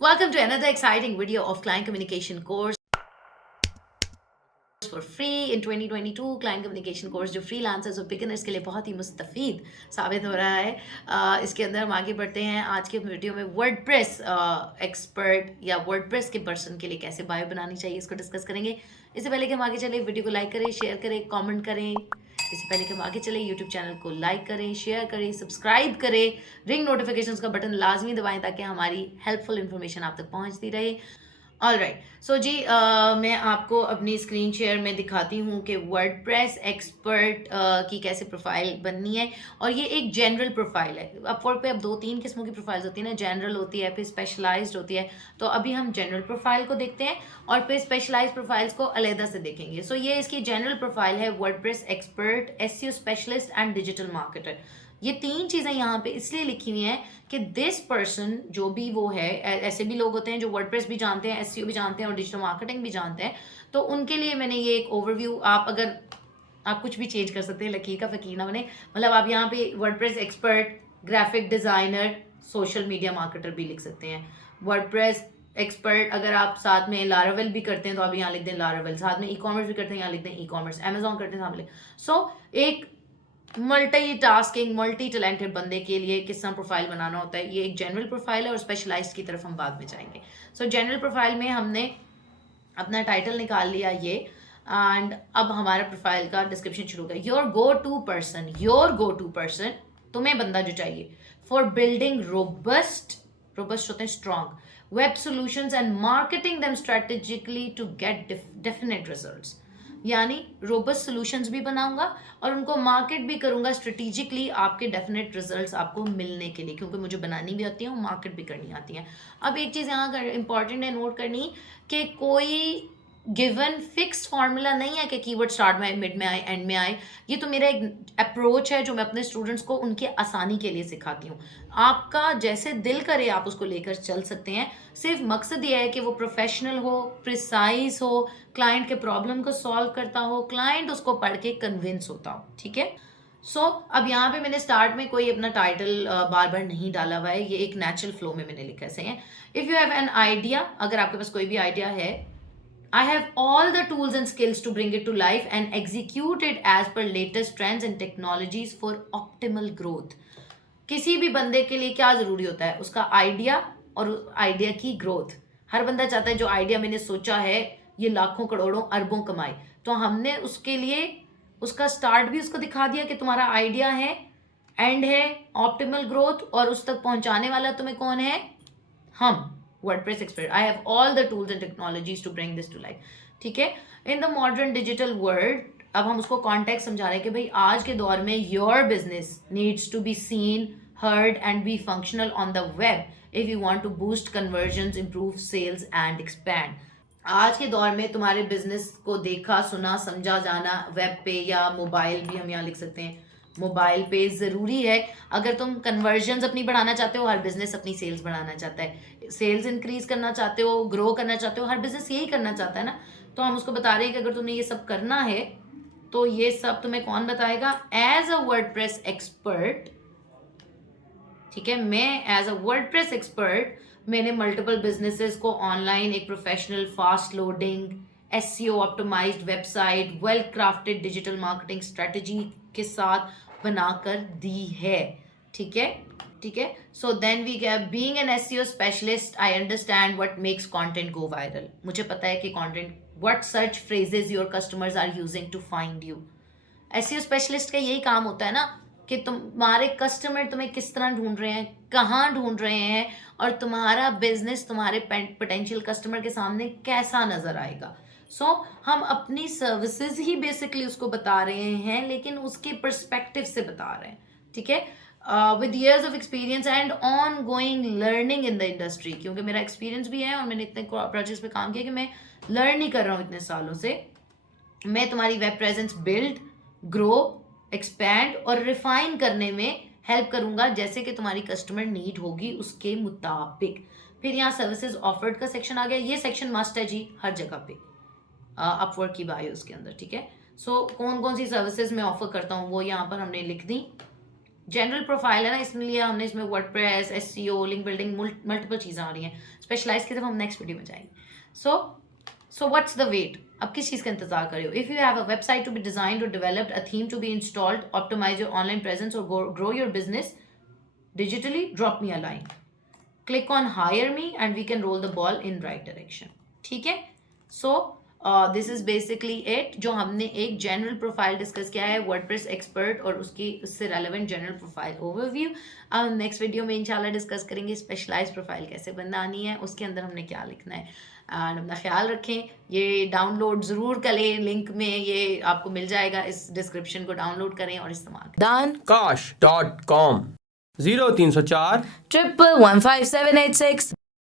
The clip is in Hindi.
Welcome to another exciting video of client communication course for free in 2022. Client communication course जो फ्रीलांसर्स और बिगिनर्स के लिए बहुत ही मुस्तफीद साबित हो रहा है। इसके अंदर हम आगे बढ़ते हैं। आज के वीडियो में वर्डप्रेस एक्सपर्ट या वर्डप्रेस के पर्सन के लिए कैसे बायो बनानी चाहिए इसको डिस्कस करेंगे। इससे पहले कि हम आगे चले, वीडियो को लाइक करें, शेयर करें, कमेंट करें। इससे पहले कि हम आगे चले, यूट्यूब चैनल को लाइक करें, शेयर करें, सब्सक्राइब करें, रिंग नोटिफिकेशंस का बटन लाजमी दबाएं ताकि हमारी हेल्पफुल इन्फॉर्मेशन आप तक पहुंचती रहे। ऑल राइट, सो जी मैं आपको अपनी स्क्रीन शेयर में दिखाती हूँ कि वर्डप्रेस एक्सपर्ट की कैसे प्रोफाइल बननी है। और ये एक जनरल प्रोफाइल है। अपवर्क पे अब 2-3 किस्मों की प्रोफाइल्स होती है ना, जनरल होती है, फिर स्पेशलाइज्ड होती है। तो अभी हम जनरल प्रोफाइल को देखते हैं और फिर स्पेशलाइज्ड प्रोफाइल्स को अलहदा से देखेंगे। सो ये इसकी जनरल प्रोफाइल है, WordPress expert, SEO specialist and digital marketer. ये 3 चीज़ें यहाँ पे इसलिए लिखी हुई हैं कि दिस पर्सन जो भी वो है, ऐसे भी लोग होते हैं जो वर्डप्रेस भी जानते हैं, एसईओ भी जानते हैं और डिजिटल मार्केटिंग भी जानते हैं। तो उनके लिए मैंने ये एक ओवरव्यू, आप कुछ भी चेंज कर सकते हैं, लकीर का फकीर ना बने। मतलब आप यहाँ पे WordPress expert, graphic designer, social media marketer भी लिख सकते हैं। वर्डप्रेस एक्सपर्ट अगर आप साथ में लारावेल भी करते हैं तो आप यहाँ लिख दें लारावेल, साथ में ई कॉमर्स भी करते हैं यहाँ लिख दें ई कॉमर्स, अमेजोन करते हैं साथ में। सो एक मल्टी टास्किंग, मल्टी टैलेंटेड बंदे के लिए किस तरह प्रोफाइल बनाना होता है, ये एक जनरल प्रोफाइल है और स्पेशलाइज्ड की तरफ हम बाद में जाएंगे। सो जनरल प्रोफाइल में हमने अपना टाइटल निकाल लिया ये, एंड अब हमारा प्रोफाइल का डिस्क्रिप्शन शुरू होगा। योर गो टू पर्सन, तुम्हें बंदा जो चाहिए फॉर बिल्डिंग रोबस्ट होते हैं strong web solutions and marketing them strategically to get definite results. यानी रोबस्ट सॉल्यूशंस भी बनाऊंगा और उनको मार्केट भी करूंगा स्ट्रेटेजिकली, आपके डेफिनेट रिजल्ट्स आपको मिलने के लिए, क्योंकि मुझे बनानी भी आती है और मार्केट भी करनी आती है। अब एक चीज़ यहाँ इंपॉर्टेंट है नोट करनी कि कोई गिवन फिक्स फार्मूला नहीं है कि कीवर्ड स्टार्ट में आए, मिड में आए, एंड में आए। ये तो मेरा एक अप्रोच है जो मैं अपने स्टूडेंट्स को उनके आसानी के लिए सिखाती हूँ। आपका जैसे दिल करे आप उसको लेकर चल सकते हैं। सिर्फ मकसद ये है कि वो प्रोफेशनल हो, प्रिसाइज हो, क्लाइंट के प्रॉब्लम को सॉल्व करता हो, क्लाइंट उसको पढ़ के कन्विंस होता हो। ठीक है। अब यहाँ पे मैंने स्टार्ट में कोई अपना टाइटल बार बार नहीं डाला हुआ है, ये एक नेचुरल फ्लो में मैंने लिखा है। If you have an idea, अगर आपके पास कोई भी आइडिया है, I have all the tools and skills to bring it to life and execute it as per latest trends and technologies for optimal growth. किसी भी बंदे के लिए क्या ज़रूरी होता है? उसका आइडिया और आइडिया की ग्रोथ। हर बंदा चाहता है जो आइडिया मैंने सोचा है ये लाखों करोड़ों अरबों कमाए। तो हमने उसके लिए उसका स्टार्ट भी उसको दिखा दिया कि तुम्हारा आइडिया है, एंड है ऑप्टिमल ग्रोथ, और उस तक पहुंचाने वाला तुम्हें कौन है? हम WordPress expert. I have all the tools and technologies to bring this to life. ठीक है। In the modern digital world, अब हम उसको कॉन्टेक्स्ट समझा रहे हैं कि भाई आज के दौर में your business needs to be seen, heard and be functional on the web if you want to boost conversions, improve sales and expand. आज के दौर में तुम्हारे बिजनेस को देखा, सुना, समझा जाना वेब पे या मोबाइल भी हम यहाँ लिख सकते हैं, मोबाइल पे ज़रूरी है। अगर तुम कन्वर्जन्स अपनी बढ़ाना चाहते हो, हर बिजनेस अपनी सेल्स बढ़ाना चाहता है, सेल्स इंक्रीज करना चाहते हो, ग्रो करना चाहते हो, हर बिजनेस यही करना चाहता है ना। तो हम उसको बता रहे हैं कि अगर तुमने ये सब करना है तो ये सब तुम्हें कौन बताएगा? As a WordPress expert. ठीक है, मैं एज अ वर्डप्रेस एक्सपर्ट मैंने मल्टीपल बिजनेसेस को ऑनलाइन एक professional, fast loading, SEO optimised website, well crafted digital marketing strategy के साथ बनाकर दी है। ठीक है, ठीक है। So then we get being an SEO specialist, I understand what makes content go viral. मुझे पता है कि content, what search phrases your customers are using to find you. SEO specialist का यही काम होता है ना कि तुम्हारे कस्टमर तुम्हें किस तरह ढूंढ रहे हैं, कहाँ ढूंढ रहे हैं, और तुम्हारा बिजनेस तुम्हारे पोटेंशियल कस्टमर के सामने कैसा नजर आएगा। हम अपनी सर्विसेज ही बेसिकली उसको बता रहे हैं, लेकिन उसके पर्सपेक्टिव से बता रहे हैं। ठीक है, with years of experience and on going learning in the industry, क्योंकि मेरा एक्सपीरियंस भी है और मैंने इतने प्रोजेक्ट्स पे काम किया कि मैं लर्न ही कर रहा हूँ इतने सालों से। मैं तुम्हारी web presence build, grow, expand और रिफाइन करने में हेल्प करूंगा, जैसे कि तुम्हारी कस्टमर नीड होगी उसके मुताबिक। फिर यहाँ सर्विसेज ऑफर्ड का सेक्शन आ गया। ये सेक्शन मस्ट है जी हर जगह पे, अपवर्क की बायोस के अंदर। ठीक है, कौन कौन सी सर्विसेज मैं ऑफर करता हूँ वो यहाँ पर हमने लिख दी। जनरल प्रोफाइल है ना, इसलिए हमने इसमें WordPress, SEO, link building, multiple चीज़ें आ रही हैं। स्पेशलाइज की तरफ हम नेक्स्ट वीडियो में जाएंगे। So what's the wait? अब किस चीज़ का इंतजार कर रहे हो? If you have a website to be designed और developed, a theme to be installed, optimize your online presence और grow your business digitally, drop me a line. Click on hire me and we can roll the ball in right direction. ठीक है? So this is basically it, जो हमने एक जनरल प्रोफाइल डिस्कस किया है, वर्डप्रेस एक्सपर्ट और उससे रेलेवेंट जनरल प्रोफाइल ओवरव्यू। अब नेक्स्ट वीडियो में इंशाल्लाह डिस्कस करेंगे स्पेशलाइज प्रोफाइल कैसे बनानी है, उसके अंदर हमने क्या लिखना है। एंड अपना ख्याल रखें, ये डाउनलोड ज़रूर करें, लिंक में ये आपको मिल जाएगा, इस डिस्क्रिप्शन को डाउनलोड करें और इस्तेमाल करें। Dankash.com 0304 1115786